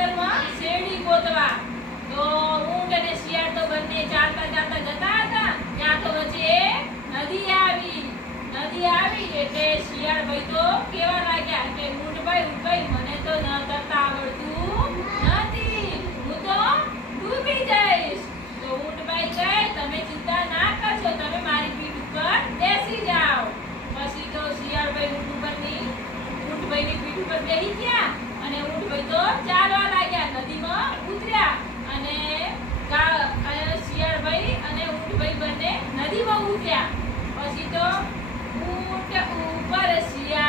ખેતરમાં શેરડી ગોતવા. તો ઊંટ અને શિયાળ તો બંને ચાલતા ચાલતા જતા હતા, ત્યાં તો વચ્ચે નદી આવી. નદી આવી એટલે શિયાળ ભાઈ તો કેવા લાગ્યા કે ઊંટભાઈ ઊંટભાઈ મને તો ન તરતા આવડતું નથી. હું તો ડૂબી જઈશ. તો ઊંટભાઈ કહે, તમે ચિંતા ના કરશો, તમે મારી પીઠ ઉપર બેસી જાઓ. પછી તો શિયાળભાઈ ઊંટ ઉપરની ઊંટભાઈની પીઠ ઉપર બેસી ગયા અને ઊંટભાઈ તો ચાલવા લાગ્યા નદીમાં ઉતર્યા અને ગા- અને શિયાળભાઈ અને ઊંટભાઈ બંને નદીમાં ઉતર્યા પછી તો ઊંટ ઉપર શિયાળ બેઠું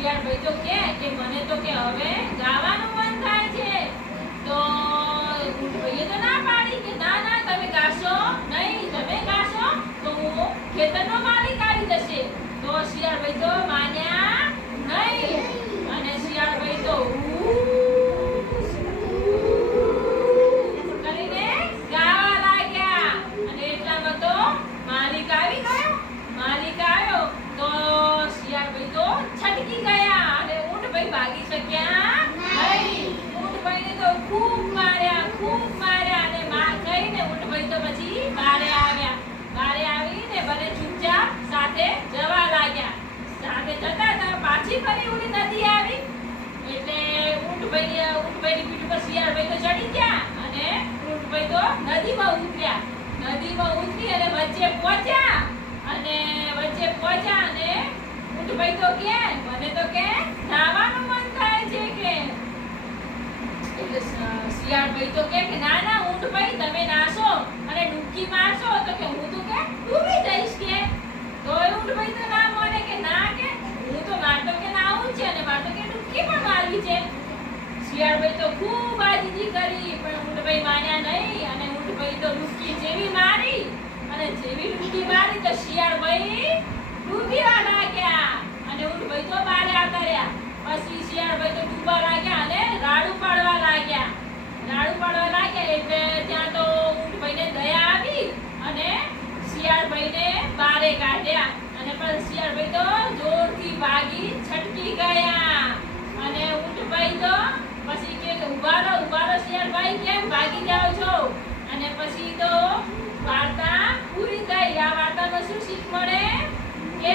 શિયાળ ભાઈ તો કે મને તો કે હવે ગાવાનું મન થાય છે તો ઊંટભાઈએ તો ના પાડી કે ના ના તમે ગાશો નહીં તમે ગાશો તો હું ખેતરનો માલિક આવી જશે તો શિયાળભાઈ તો માન્યા નહીં અને શિયાળભાઈ તો ઉ કરીને ગાવા લાગ્યા અને એટલામાં તો માલિક આવી ગયો માલિક આવ્યો તો શિયાળભાઈ તો છટકી ગયા અને ઊંટભાઈ ભાગી શક્યા નહીં. ઊંટભાઈને તો ખૂબ માર્યા ખૂબ માર્યા અને માર ખાઈને ઊંટભાઈ તો પછી બારે આવ્યા. બારે આવીને બંને ચૂપચાપ સાથે જવા લાગ્યા. સાથે જતા હતા, પાછી ફરી ઉડી નદી આવી. એટલે ઊંટભાઈ ઊંટભાઈની પીઠ પર શિયાળભાઈ તો ચડી ગયા અને ઊંટભાઈ તો નદીમાં ઉતર્યા. નદીમાં ઉતરી અને વચ્ચે પહોંચ્યા. અને વચ્ચે પહોંચ્યા અને ઊંટભાઈ તો કે, મને તો કે નાવાનું મન થાય છે કે એટલે શ- શિયાળભાઈ તો કે, ના ના ઊંટભાઈ તમે નાશો અને ડૂબકી મારશો તો કે હું તો કે ડૂબી જઈશ કે. તો ઊંટભાઈ તો ના મને કે ના કે, હું તો માટો કે નાવું છે અને માટો કે ડૂબકી પણ મારવી છે. શિયાળભાઈ તો ખૂબ આજીજી કરી, પણ ઊંટભાઈ માન્યા નહીં અને ઊંટભાઈ તો ડૂબકી જેવી મારી અને જેવી ડૂબકી મારી તો શિયાળભાઈ ડૂબવા લાગ્યા. અને ઊંટભાઈ તો બારે આવતા રહ્યા પછી શિયાળભાઈ તો ડૂબવા લાગ્યા અને રાડું પાડવા લાગ્યા રાડું પાડવા લાગ્યા એટલે ત્યાં તો ઊંટભાઈને દયા આવી અને શિયાળભાઈને બારે કાઢ્યા અને પછી શિયાળભાઈ તો જોરથી ભાગી છટકી ગયા. અને ઊંટભાઈ તો પછી કે ઉભારો ઉભારો શિયાળ શિયાળભાઈ, કેમ ભાગી જાઓ છો? અને પછી તો વાર્તા પૂરી થઈ. આ વાર્તામાં શું શીખ મળે? કે